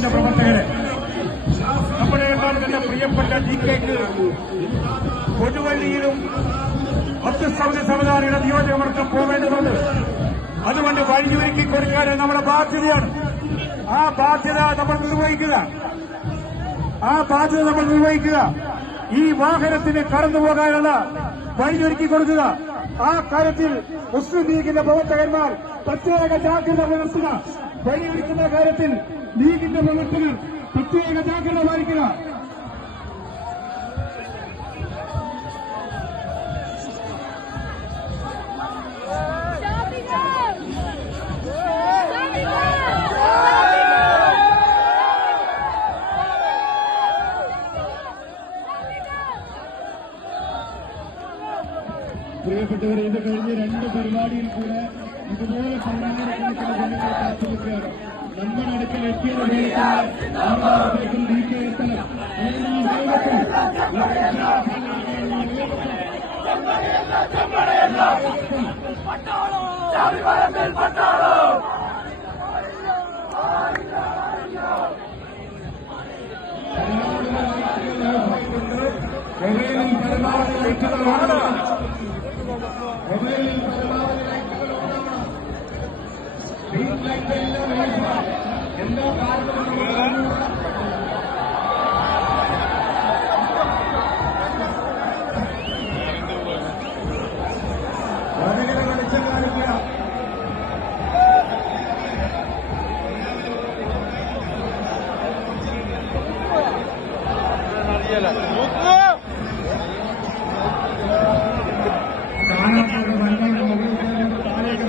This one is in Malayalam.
കോൺഗ്രസിന്റെ പ്രവർത്തകരെ, നമ്മളെല്ലാം തന്നെ പ്രിയപ്പെട്ട DKക്ക് കൊടുവള്ളിയിലും അബ്ദുസ്സമദ് സമദാനിയുടെ നിയോജകമർക്കം പോവേണ്ടതുണ്ട്. അതുകൊണ്ട് വഴിയൊരുക്കി കൊടുക്കാൻ നമ്മുടെ ബാധ്യതയാണ്. ആ ബാധ്യത നമ്മൾ നിർവഹിക്കുക. ഈ വാഹനത്തിന് കടന്നുപോകാനുള്ള വഴിയൊരുക്കി കൊടുക്കുക. ആ കാര്യത്തിൽ മുസ്ലിം ലീഗിന്റെ പ്രവർത്തകന്മാർ പ്രത്യേക ജാഗ്രത പുലർത്തുക. വഴിയൊരുക്കുന്ന കാര്യത്തിൽ ലീഗിന്റെ പ്രവർത്തകർ പ്രത്യേക ജാഗ്രത പാലിക്കുക. പ്രിയപ്പെട്ടവരെ, ഇത് കഴിഞ്ഞ 2 പരിപാടിയിൽ കൂടെ ഇതുപോലെ സമ്മാനക്കണക്കിന് ജനങ്ങൾ കാത്തുനിൽക്കുകയാണ്. നമ്മുടെ അടുക്കൽ എത്തിയതുപോലെ തന്നെ DK എത്തണം. മൊബൈലിൽ പരമാവധി ലൈറ്റുകൾ ഓണമാണ്. മൊബൈലിൽ പരമാവധി ലൈറ്റുകൾ ഓണമാണ്. സ്ട്രീറ്റ് ലൈറ്റ് എല്ലാ കാരണങ്ങളും വളരെ വെളിച്ചം കാണിക്കുക. താഴേക്ക്